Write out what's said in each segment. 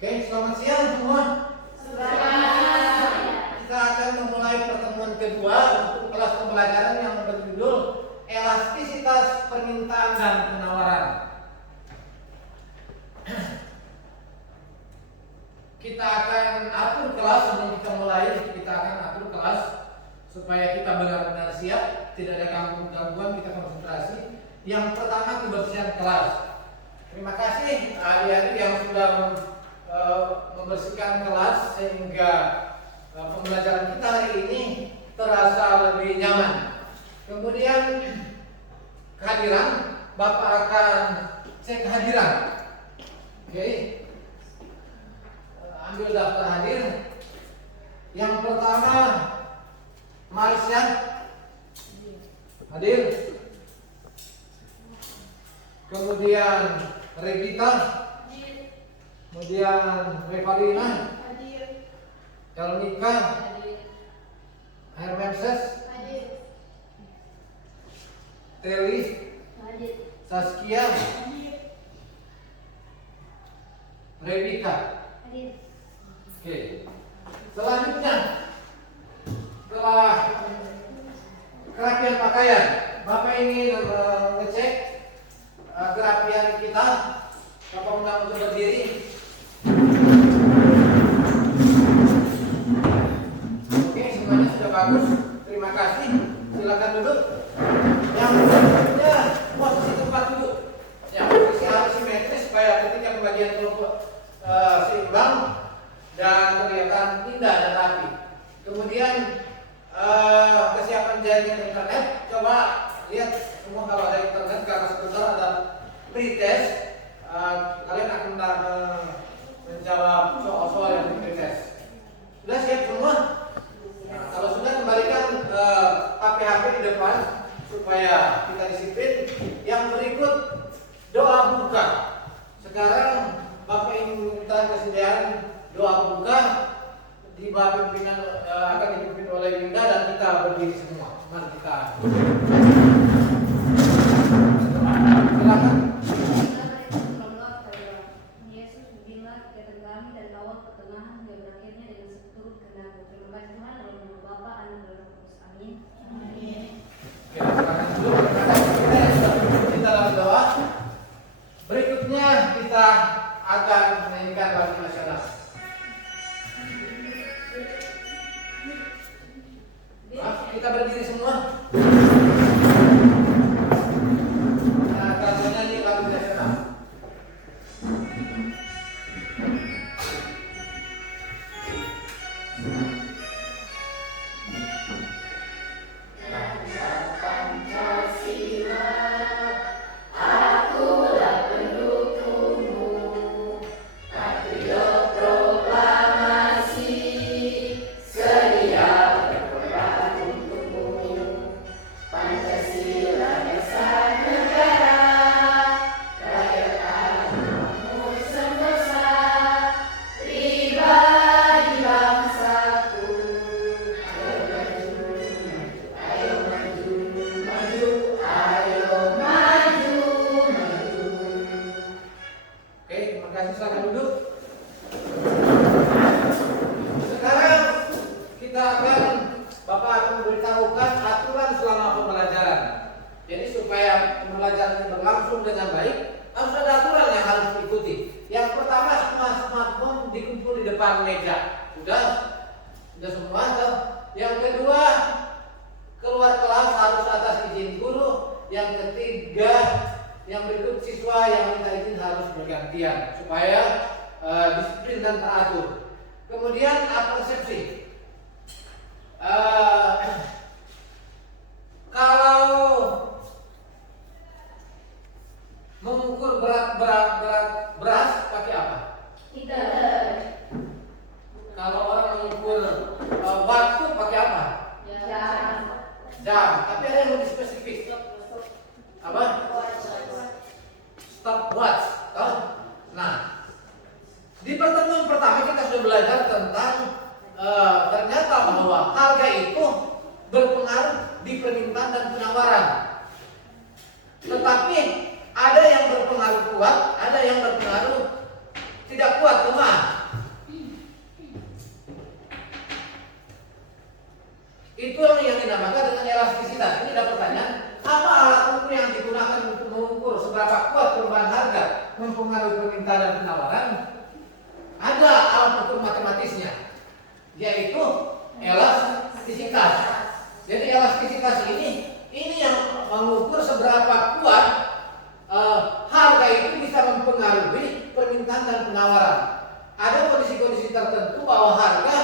Oke, selamat siang semua. Selamat. Kita akan memulai pertemuan kedua untuk kelas pembelajaran yang berjudul Elastisitas Permintaan dan Penawaran. Kita akan atur kelas sebelum kita mulai. Kita akan atur kelas supaya kita benar-benar siap, tidak ada gangguan, kita konsentrasi. Yang pertama, kebersihan kelas. Terima kasih adik-adik yang sudah membersihkan kelas sehingga pembelajaran kita hari ini terasa lebih nyaman. Kemudian kehadiran, Bapak akan cek kehadiran. Oke. Ambil daftar hadir. Yang pertama, Marsha hadir. Kemudian Revita, kemudian Revalina, Elnika, Hermenses, Teli, Saskia, Rebika. Oke. Selanjutnya, setelah kerapian pakaian, Bapak ingin ngecek kerapian kita. Bapak undang untuk berdiri. Oke, semuanya sudah bagus. Terima kasih. Silakan duduk. Yang berikutnya, posisi tempat duduk. Ya, posisi harus simetris supaya ketika pembagian kelompok seimbang dan kelihatan indah dan rapi. Kemudian kesiapan jaringan internet. Coba lihat semua kalau ada internet, karena sebentar ada pretest. Kalian akan menjawab soal-soal yang di pretest. Sudah siap semua? Nah, kalau sudah, kembalikan HP di depan supaya kita disiplin. Yang berikut, doa buka. Sekarang Bapak ingin minta kesediaan doa buka di bawah pimpinan akan dipimpin oleh Linda, dan kita berdiri semua. Mari kita silakan. Yesus bimbinglah kegiatan kami dan lawan pertengahan yang berakhirnya dengan seturut kehendak-Mu. Terima kasih Tuhan, dalam nama Bapa, Anak, dan Roh Kudus. Amin. Oke, silakan dulu. Terima kasih kita yang sudah berkumpul dalam doa. Berikutnya kita akan menyanyikan lagu nasional. Kita berdiri semua. Nah, kita nyanyi lagu nasional. Ternyata bahwa harga itu berpengaruh di permintaan dan penawaran. Tetapi ada yang berpengaruh kuat, ada yang berpengaruh tidak kuat, lemah. dinamakan dengan elastisitas. Ini ada pertanyaan, apa alat ukur yang digunakan untuk mengukur seberapa kuat perubahan harga mempengaruhi permintaan dan penawaran? Ada alat ukur matematisnya, yaitu elastisitas. Jadi elastisitas ini yang mengukur seberapa kuat harga itu bisa mempengaruhi permintaan dan penawaran. Ada kondisi-kondisi tertentu bahwa harga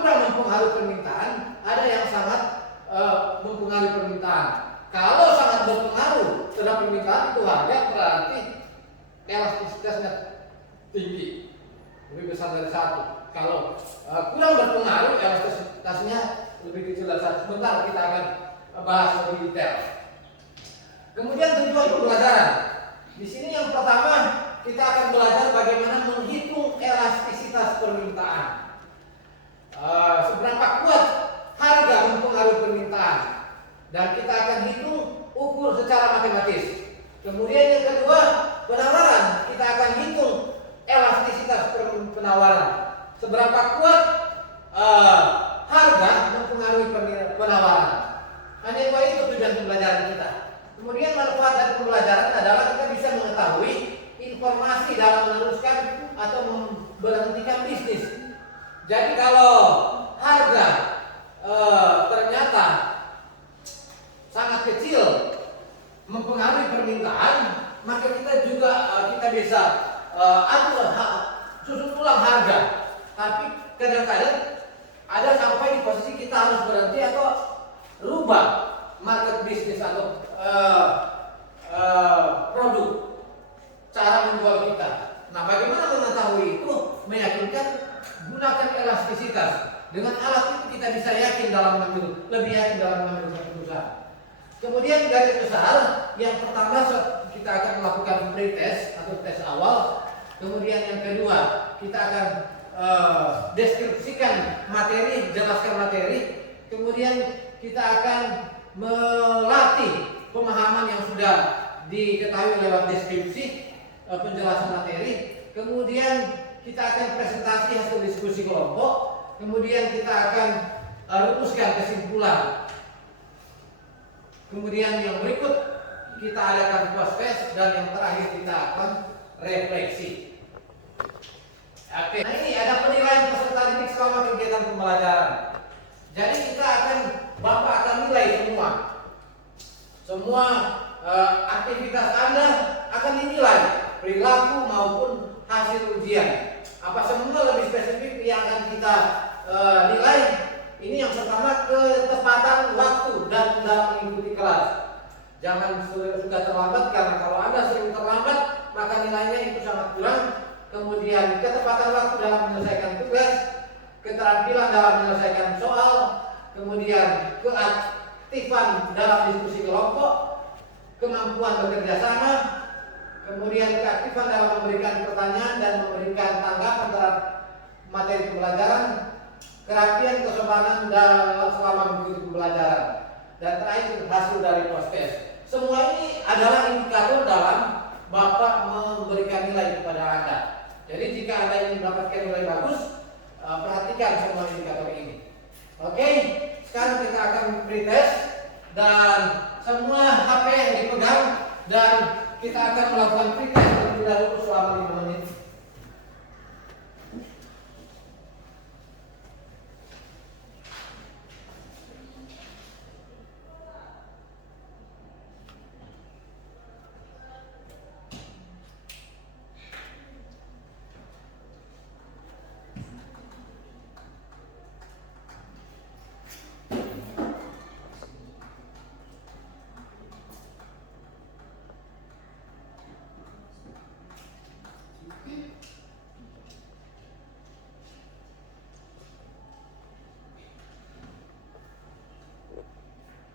kurang mempengaruhi permintaan, ada yang sangat mempengaruhi permintaan. Kalau sangat berpengaruh terhadap permintaan itu harga, berarti elastisitasnya tinggi, lebih besar dari 1. Kalau kurang berpengaruh, elastisitasnya lebih kecil dari 1. Sebentar kita akan bahas lebih detail. Kemudian tujuan pembelajaran. Di sini yang pertama kita akan belajar bagaimana menghitung elastisitas permintaan. Seberapa kuat harga mempengaruhi permintaan, dan kita akan hitung ukur secara matematis. Kemudian yang kedua, penawaran. Kita akan hitung elastisitas penawaran. Seberapa kuat harga mempengaruhi penawaran. Hanya dua itu tujuan pembelajaran kita. Kemudian manfaat dari pembelajaran adalah kita bisa mengetahui informasi dalam meneruskan atau memberhentikan bisnis. Jadi kalau harga ternyata sangat kecil mempengaruhi permintaan, maka kita juga kita bisa atur susun ulang harga. Tapi kadang-kadang ada sampai di posisi kita harus berhenti atau rubah market bisnis atau produk, cara menjual kita. Nah, bagaimana mengetahui itu? Meyakinkan, gunakan elastisitas. Dengan alat itu kita bisa yakin dalam mengambil, lebih yakin dalam mengambil keputusan. Kemudian garis besar, yang pertama kita akan melakukan pretest atau tes awal. Kemudian yang kedua kita akan deskripsikan materi, jelaskan materi. Kemudian kita akan melatih pemahaman yang sudah diketahui lewat deskripsi, penjelasan materi. Kemudian kita akan presentasi hasil diskusi kelompok. Kemudian kita akan rumuskan kesimpulan. Kemudian yang berikut kita adakan post test, dan yang terakhir kita akan refleksi. Oke. Nah, ini ada penilaian peserta didik selama kegiatan pembelajaran. Jadi Bapak akan nilai semua aktivitas Anda akan dinilai, perilaku maupun hasil ujian. Apa semua lebih spesifik yang akan kita nilai? Ini yang pertama, ketepatan waktu dan dalam mengikuti kelas. Jangan sudah terlambat, karena kalau Anda sering terlambat maka nilainya itu sangat kurang. Kemudian ketepatan waktu dalam menyelesaikan tugas, keterampilan dalam menyelesaikan soal, kemudian keaktifan dalam diskusi kelompok, kemampuan bekerja sama, kemudian keaktifan dalam memberikan pertanyaan dan memberikan tanggapan terhadap materi pembelajaran, kerapian kesopanan dalam selama mengikuti pembelajaran, dan terakhir hasil dari post test. Semua ini adalah indikator dalam Bapak memberikan nilai kepada Anda. Jadi jika Anda ingin mendapatkan nilai bagus, perhatikan semua indikator ini. Oke, sekarang kita akan pretest, dan semua HP yang dipegang, dan kita akan melakukan pretest terlebih dahulu selama 5 menit.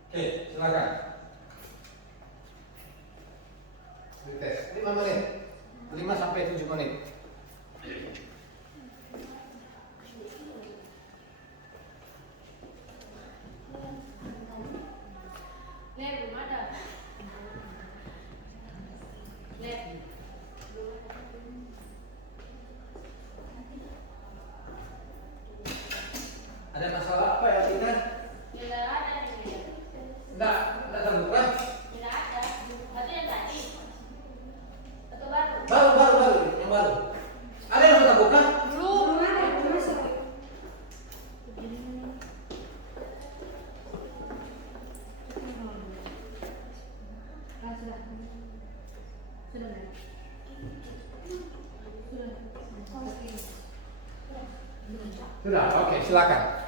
Oke, silakan. Tes 5 menit. 5 sampai 7 menit. Belum ada. Ada masalah apa ya kita? Tidak ada. Sudah, oke, silakan.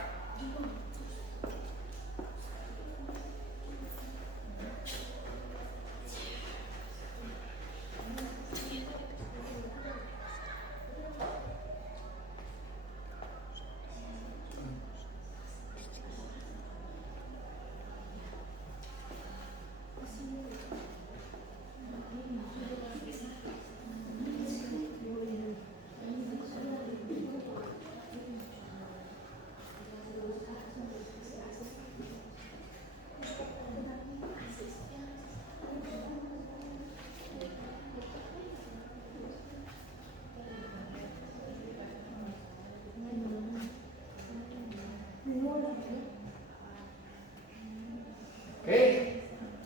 Oke,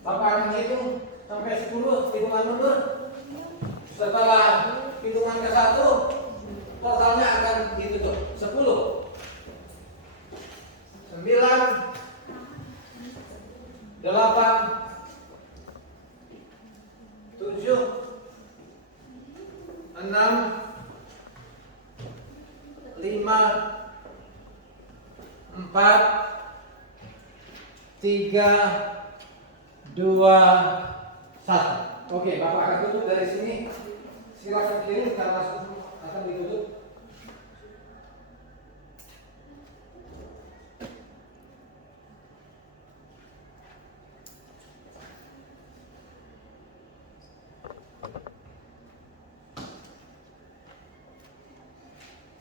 Bapak akan hitung sampai 10, hitungan mundur. Setelah hitungan ke-1, totalnya akan ditutup 10, 9, 8, 7, 6, 5, 4, 3, 2, 1. Oke, Bapak akan tutup dari sini. Silakan kirim karena akan ditutup.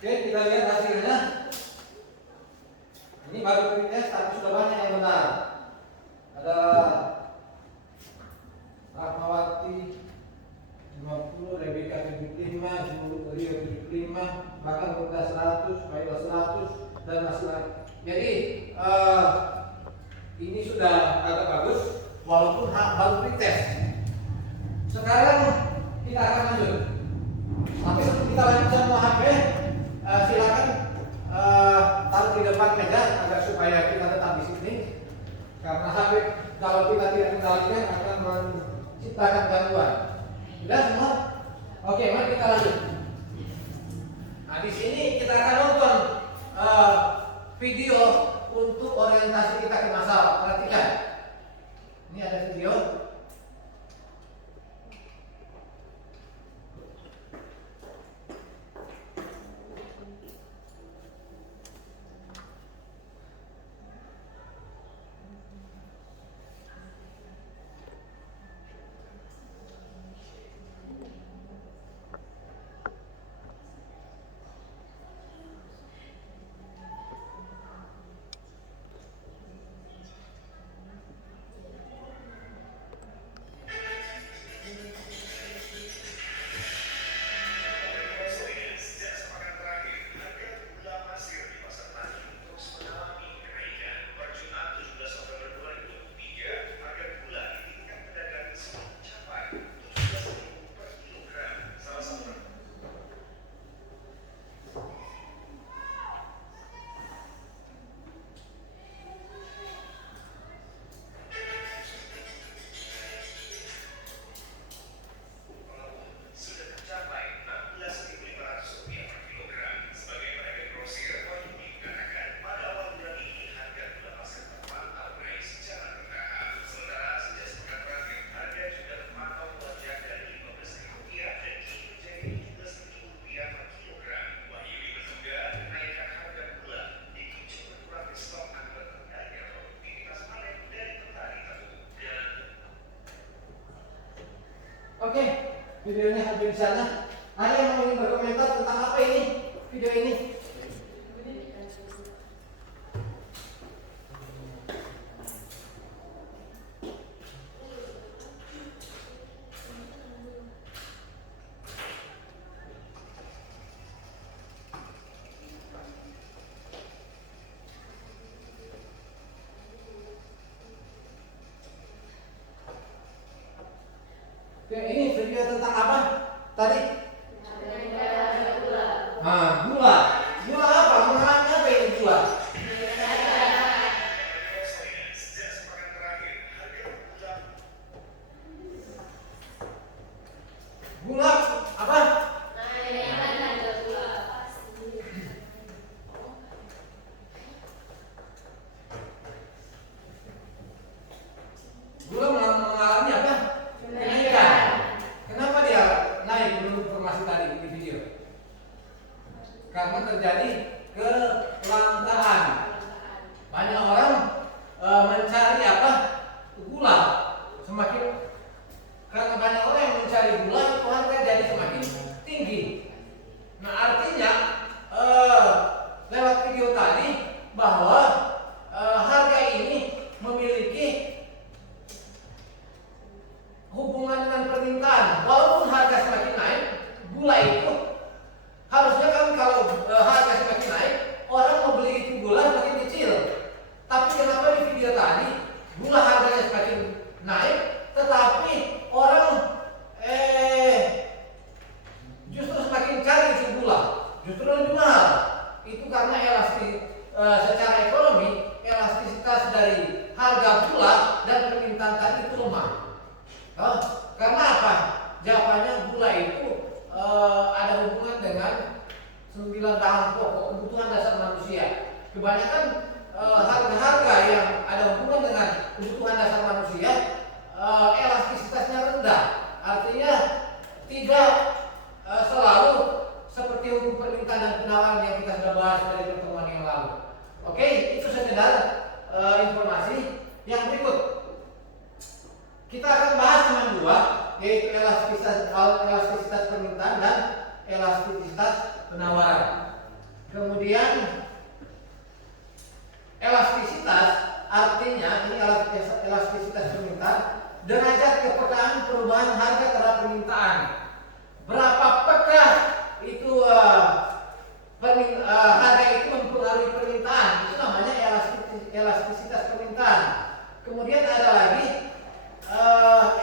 Oke, kita lihat hasilnya. Ini baru pretest, tapi sudah banyak yang benar. Ada Rahmawati 50, Rebecca 75, Rio 75, bahkan udah 100, Maila 100, dan masih lagi. Jadi ini sudah agak bagus, walaupun baru pretest. Sekarang kita akan lanjut. Tapi sebelum kita lanjut sama HP, silakan taruh di depan meja agar supaya kita tetap di sini. Karena HP kalau kita tidak kendalikan akan menciptakan gangguan. Sudah semua? Oke, mari kita lanjut. Nah, di sini kita akan nonton video untuk orientasi kita ke masalah. Perhatikan. Ini ada video. Oke, videonya habis di sana. Ada yang mau ingin berkomentar tentang apa ini? Video ini? Oke, ini video tentang apa tadi? Gula. Gula apa? Gulanya apa ini gula? Gula apa? karena terjadi kelangkaan. Banyak orang mencari apa? Gula. Semakin karena banyak orang yang mencari gula, itu harga jadi semakin tinggi. Nah, artinya lewat video tadi bahwa harga ini memiliki hubungan dengan permintaan. Walaupun harga semakin naik, gula itu harusnya kan kalau harga semakin naik, orang mau beli itu gula semakin kecil. Tapi kenapa di video tadi gula harganya semakin naik, tetapi orang justru semakin cari itu gula, justru lebih mahal. Itu karena secara ekonomi elastisitas dari harga gula dan permintaan tadi itu lemah. Karena apa? Jawabannya gula itu ada hubungan dengan 9 bahan pokok kebutuhan dasar manusia. Kebanyakan harga-harga yang ada hubungan dengan kebutuhan dasar manusia elastisitasnya rendah. Artinya tidak selalu seperti hukum permintaan dan penawaran yang kita sudah bahas dari pertemuan yang lalu. Oke, itu sekedar informasi. Yang berikut kita akan bahas cuma dua, yaitu elastisitas permintaan dan elastisitas penawaran. Kemudian elastisitas artinya ini elastisitas permintaan, derajat kepekaan perubahan harga terhadap permintaan. Berapa peka itu harga itu mempengaruhi permintaan, itu namanya elastisitas permintaan. Kemudian ada lagi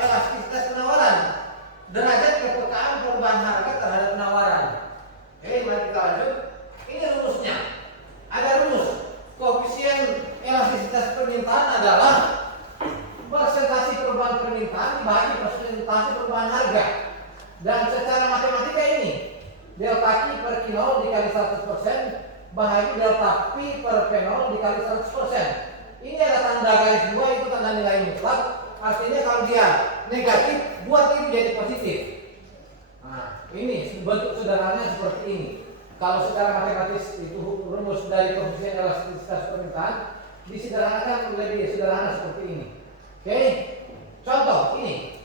elastisitas penawaran, derajat kepekaan perubahan harga terhadap penawaran. Oke, mari kita lanjut. Ini rumusnya. Ada rumus. Koefisien elastisitas permintaan adalah persentase perubahan permintaan dibagi persentase perubahan harga. Dan secara matematika ini delta Q per Q0 dikali 100% bahagi delta P per P0 dikali 100%. Ini ada tanda garis dua, itu tanda nilai mutlak. Artinya kalau dia negatif, buat ini jadi positif. Nah, ini bentuk sederhananya seperti ini. Kalau secara matematis itu rumus dari koefisien elastisitas permintaan, disederhanakan lebih sederhana seperti ini. Oke, contoh ini.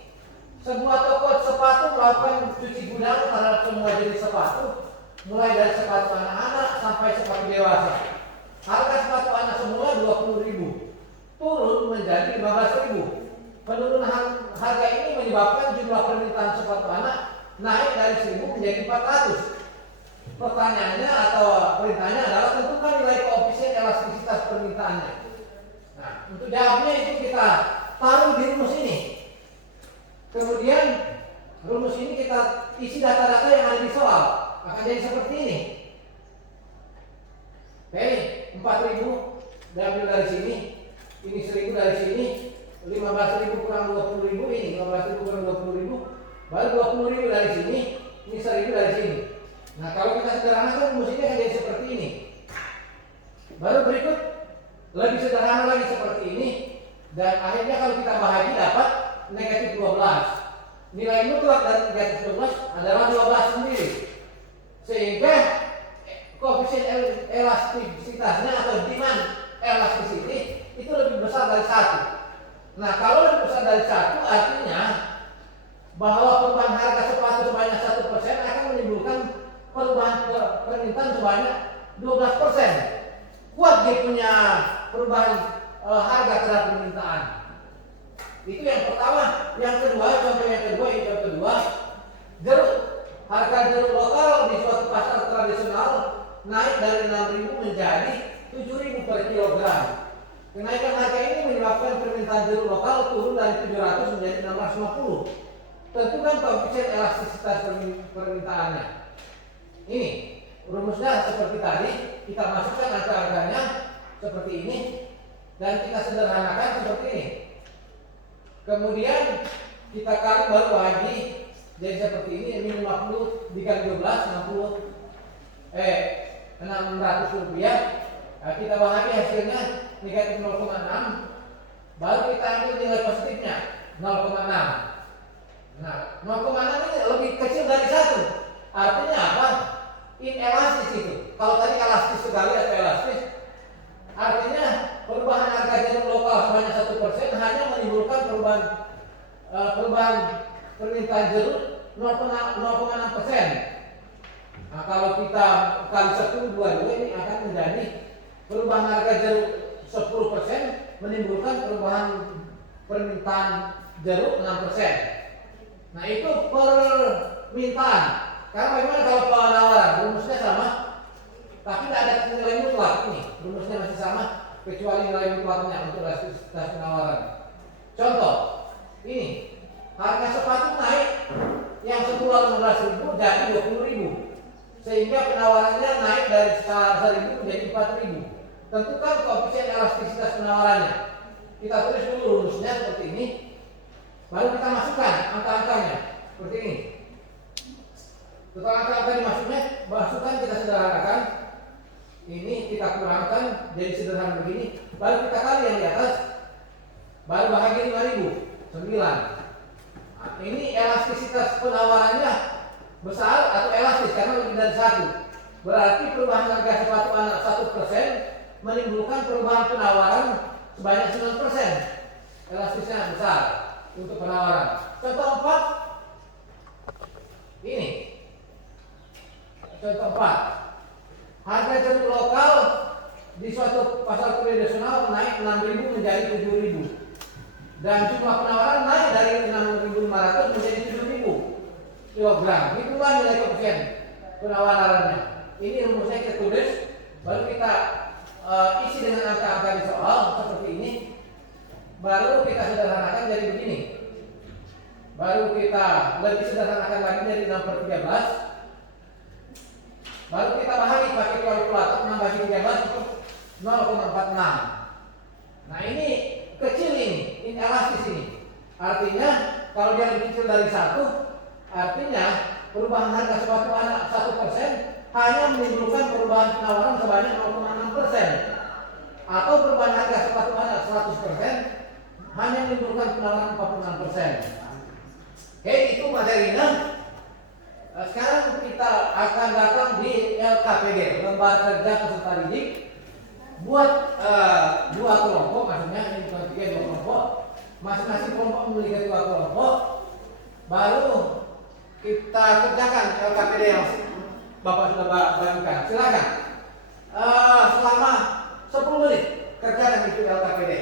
Sebuah toko sepatu melakukan cuci gudang terhadap semua jenis sepatu, mulai dari sepatu anak-anak sampai sepatu dewasa. Harga sepatu anak semula 20.000, turun menjadi 15.000. Penurunan harga ini menyebabkan jumlah permintaan sepatu anak naik dari 1.000 menjadi 400. Pertanyaannya atau perintahnya adalah tentukan nilai koefisien elastisitas permintaannya. Nah, untuk jawabnya itu kita taruh di rumus ini. Kemudian rumus ini kita isi data-data yang ada di soal, akan jadi seperti ini. Oke, 4.000 diambil dari sini, ini 1.000 dari sini, 15.000 kurang 20.000, ini 15.000 kurang 20.000, baru 20.000 dari sini, ini 1.000 dari sini. Nah, kalau kita sederhanakan rumus ini akan jadi seperti ini. Baru berikut lebih sederhana lagi seperti ini, dan akhirnya kalau kita bahagi dapat negatif 12. Nilai mutlak dari negatif 12 adalah 12 sendiri. Sehingga koefisien elastisitasnya atau demand elasticity itu lebih besar dari 1. Nah, kalau lebih besar dari 1 artinya bahwa perubahan harga sepatu sebanyak 1% akan menimbulkan perubahan permintaan sebanyak 12%. Kuat dia punya perubahan harga terhadap permintaan. Itu yang pertama. Yang kedua, contoh yang kedua, jeruk. Harga jeruk lokal di suatu pasar tradisional naik dari 6.000 menjadi 7.000 per kilogram. Kenaikan harga ini menyebabkan permintaan jeruk lokal turun dari 700 menjadi 650. Tentukan koefisien elastisitas permintaannya. Ini rumusnya seperti tadi, kita masukkan angka-angkanya seperti ini dan kita sederhanakan seperti ini. Kemudian kita kali baru lagi jadi seperti ini 50 dikali 12 600 rupiah. Nah, kita bahagi hasilnya negatif 0,6. Baru kita ambil nilai positifnya 0,6. Nah, 0,6 ini lebih kecil dari 1. Artinya apa? Inelastis itu. kalau tadi elastis sekali atau elastis, artinya perubahan harga jarum lokal sebanyak 1% hanya menimbulkan perubahan permintaan jeruk 0,6%. Nah, kalau kita kali 10 22 ini akan menjadi perubahan harga jeruk 10% menimbulkan perubahan permintaan jeruk 6%. Nah, itu permintaan. Karena bagaimana kalau penawaran? Rumusnya sama, tapi tidak ada nilai mutlak ini. Rumusnya masih sama, kecuali nilai mutlaknya untuk elastisitas penawaran. Contoh, ini harga sepatu naik yang semula 15.000 jadi 20.000, sehingga penawarannya naik dari 1.000 menjadi 4.000. Tentukan koefisien elastisitas penawarannya. Kita tulis dulu rumusnya seperti ini, baru kita masukkan angka-angkanya seperti ini. Setelah angka-angka dimasukkan, kita sederhanakan. Ini kita kurangkan jadi sederhana begini, baru kita kali yang di atas, baru bahagi 5.000, 9. Nah, ini elastisitas penawarannya besar atau elastis karena lebih dari 1. Berarti perubahan harga sepatu anak 1% menimbulkan perubahan penawaran sebanyak 9%. Elastisnya besar untuk penawaran. Contoh 4 ini. Contoh 4. Harga jeruk lokal di suatu pasar tradisional naik 6.000 menjadi 7.000. Dan jumlah penawaran naik dari 6.500 menjadi 7.000 kilogram. Itulah nilai koefisien penawarannya. Ini rumusnya kita tulis, baru kita isi dengan angka-angka di soal seperti ini. Baru kita sederhanakan jadi begini. Baru kita lebih sederhanakan lagi jadi 6/13. Baru kita bahagi pakai kalkulator 6/13 itu 0,46. Nah, ini kecil ini elastis ini. Artinya kalau dia lebih kecil dari 1, artinya perubahan harga sepatu anak 1% hanya menimbulkan perubahan penawaran sebanyak 0,6%. Atau perubahan harga sepatu anak 100% hanya menimbulkan penawaran 46%. Oke, itu materinya. Sekarang kita akan datang di LKPD, Lembaga Kerja Peserta Didik, buat 2 kelompok, maksudnya ini bukan 3, 2 kelompok. Masing-masing kelompok memiliki 2 kelompok. Baru kita kerjakan LKPD yang Bapak sudah bagikan. Silakan. Selama 10 menit kerjakan itu LKPD.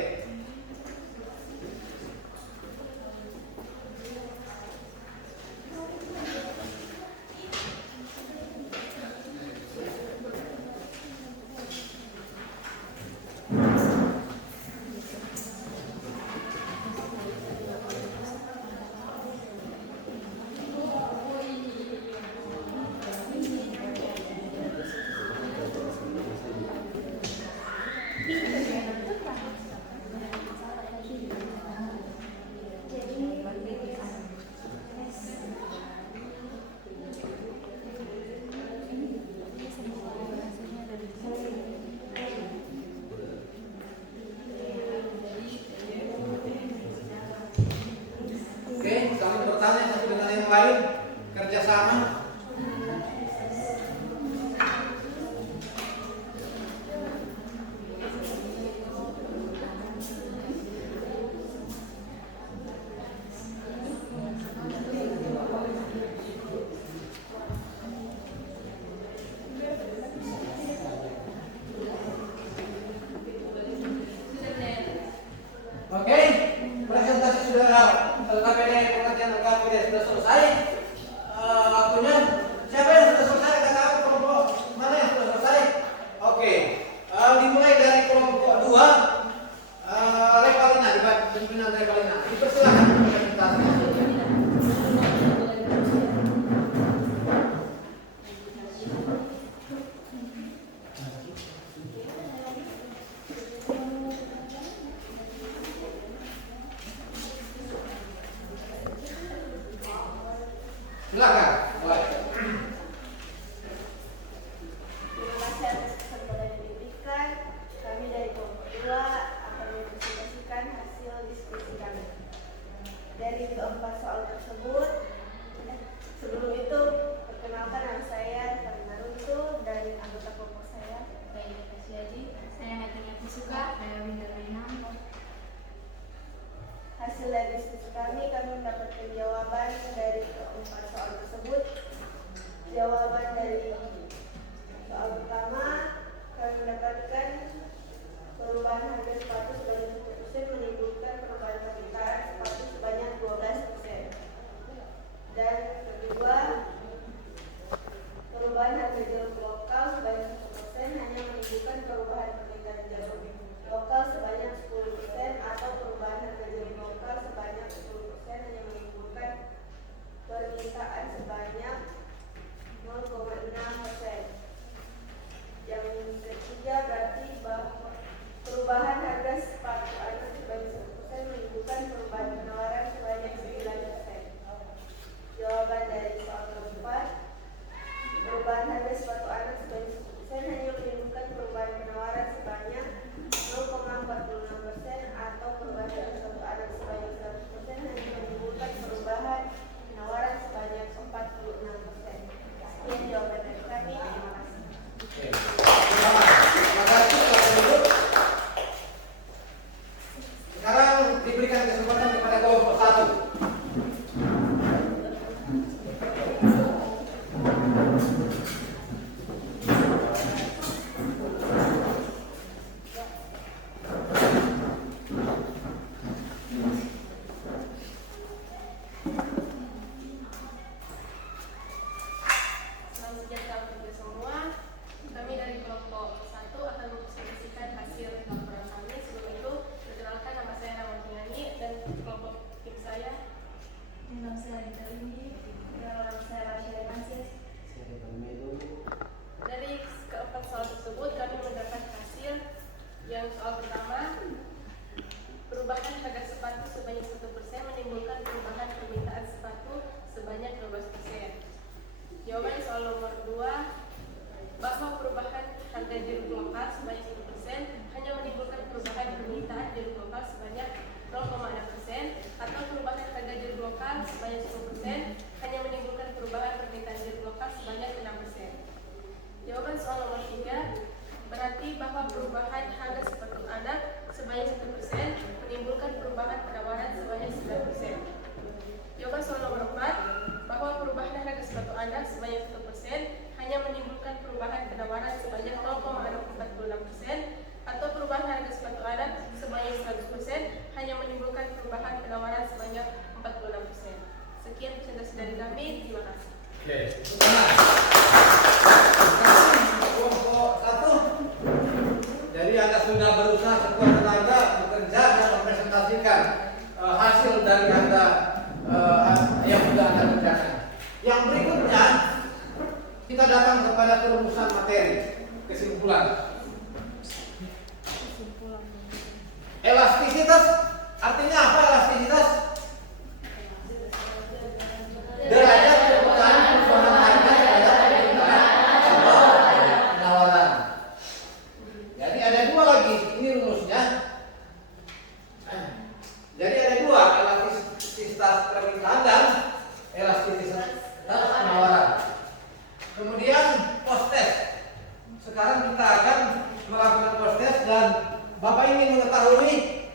Yang soal pertama, perubahan harga sepatu sebanyak 1% menimbulkan perubahan permintaan sepatu sebanyak 12%. Jawaban soal nomor 2, bahwa perubahan harga jeruk lokal sebanyak 1% hanya menimbulkan perubahan permintaan jeruk lokal sebanyak 0,6%, atau perubahan harga jeruk lokal sebanyak 10% hanya menimbulkan perubahan permintaan jeruk lokal sebanyak 6%. Jawaban soal nomor 3, berarti bahwa perubahan harga sepatu anak sebanyak 1% menimbulkan perubahan penawaran sebanyak 9%. Jawaban soal nomor 4, bahwa perubahan harga sepatu anak sebanyak 1% hanya menimbulkan perubahan penawaran sebanyak 0,46%, atau perubahan harga sepatu anak sebanyak 100% hanya menimbulkan perubahan penawaran sebanyak 46%. Sekian presentasi dari kami, terima kasih. Oke, kelompok 1. Jadi Anda sudah berusaha sekuat tenaga bekerja dan mempresentasikan hasil dari Anda yang sudah Anda kerjakan. Yang berikutnya kita datang kepada perumusan materi, kesimpulan. Elastisitas artinya apa? Elastisitas derajat perputaran perubahan harga terhadap permintaan atau penawaran. Jadi ada dua lagi, ini rumusnya. Jadi ada dua, elastisitas permintaan dan elastisitas penawaran. Kemudian post test. Sekarang kita akan melakukan post test dan Bapak ingin mengetahui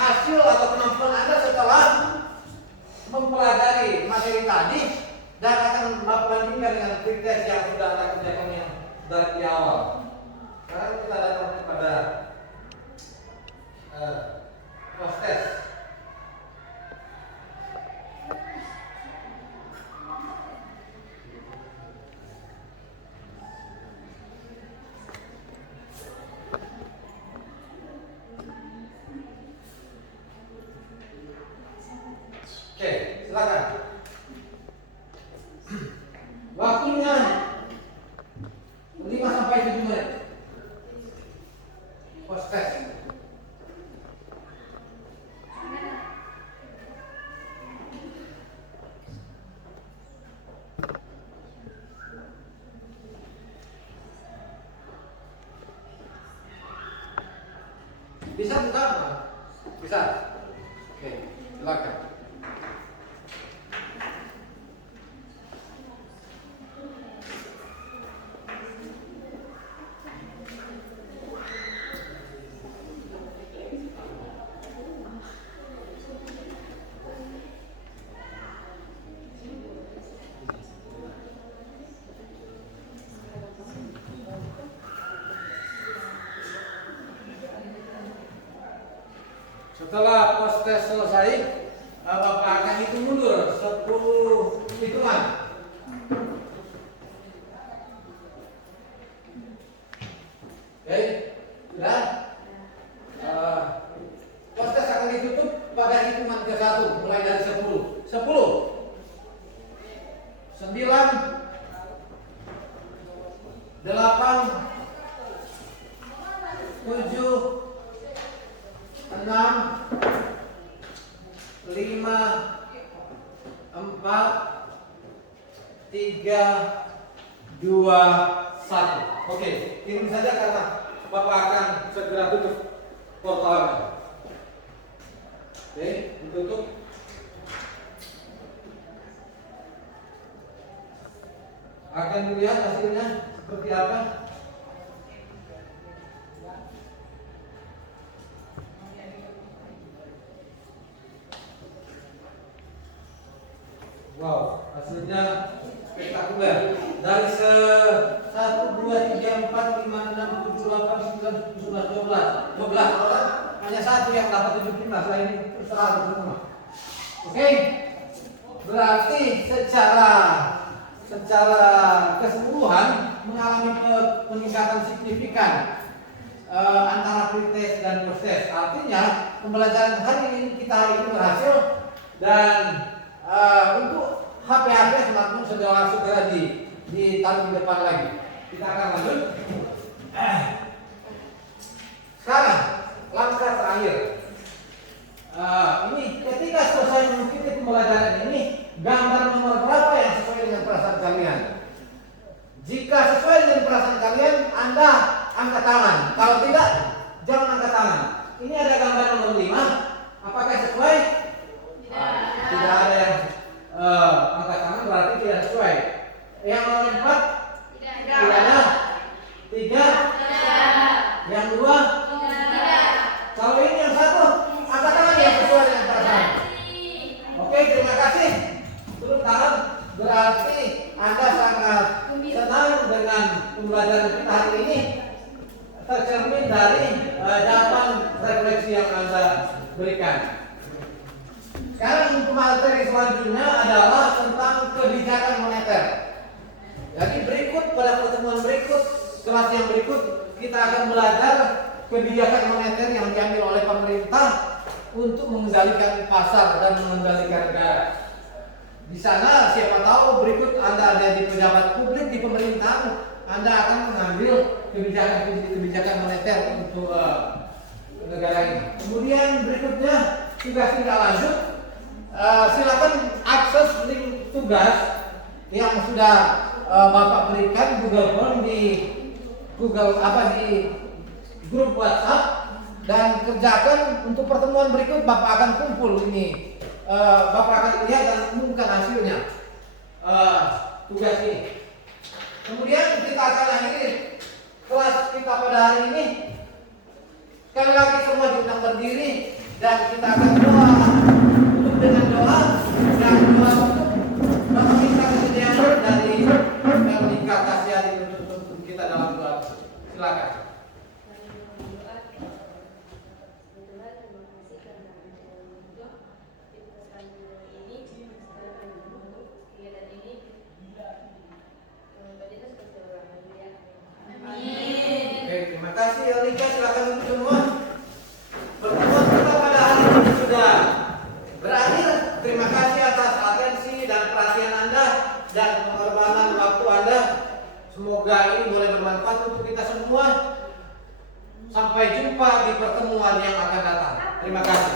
hasil atau kemampuan Anda setelah mempelajari materi tadi dan akan membandingkan dengan pretest yang sudah Anda kerjakan yang dari awal. Sekarang kita datang kepada post test. Oke, silakan. Waktunya 5 sampai 7 menit. Post test. Bisa buka? Bisa. Oke, silakan. Setelah post test selesai, Bapak akan hitung mundur 10 hitungan. Oke, sudah? Post test akan ditutup pada hitungan ke-1, mulai dari 10. 10, 9, 8, 7, 6, 5, 4, 3, 2, 1. Oke, ini saja karena Bapak akan segera tutup portalnya. Oke, ditutup. Akan dilihat hasilnya seperti apa. Wow, hasilnya spektakuler. Dari 1, 2, 3, 4, 5, 6, 7, 8, 9, 10, 11, 12 orang, hanya satu yang dapat 75, lain terserah semua. Oke, berarti secara keseluruhan mengalami peningkatan signifikan antara pretest dan post test. Artinya pembelajaran hari ini kita berhasil dan untuk HP smartphone segera ditaruh di depan lagi. Kita akan lanjut. Sekarang Anda angkat tangan. Kalau tidak, jangan angkat tangan. Ini ada gambar nomor 5. Apakah sesuai? Tidak ada yang angkat tangan, berarti tidak sesuai. Yang nomor 4? Tidak ada. 3? Yang 2? Kalau ini yang 1, angkat tangan yang sesuai dengan perasaan. Oke, terima kasih. Turun tangan, berarti Anda sangat senang dengan pembelajaran kita hari ini, tercermin dari jawaban refleksi yang Anda berikan. Sekarang untuk materi selanjutnya adalah tentang kebijakan moneter. Jadi berikut pada pertemuan berikut, kelas yang berikut, kita akan belajar kebijakan moneter yang diambil oleh pemerintah untuk mengendalikan pasar dan mengendalikan negara. Di sana siapa tahu berikut Anda ada di pejabat publik di pemerintahan, Anda akan mengambil kebijakan moneter untuk negara ini. Kemudian berikutnya tugas tidak lanjut. Silakan akses link tugas yang sudah Bapak berikan Google Form di di grup WhatsApp, dan kerjakan untuk pertemuan berikut. Bapak akan kumpul ini. Bapak akan lihat dan umumkan hasilnya tugas ini. Kemudian kita akan akhiri kelas kita pada hari ini. Sekali lagi semua diundang berdiri dan kita akan doa. Tutup dengan doa dan doa untuk meminta kesediaan dari Melika Kasiari untuk kita dalam doa. Silakan. Terima kasih Elika, silakan untuk semua. Pertemuan kita pada hari ini sudah berakhir. Terima kasih atas atensi dan perhatian Anda dan pengorbanan waktu Anda. Semoga ini boleh bermanfaat untuk kita semua. Sampai jumpa di pertemuan yang akan datang. Terima kasih.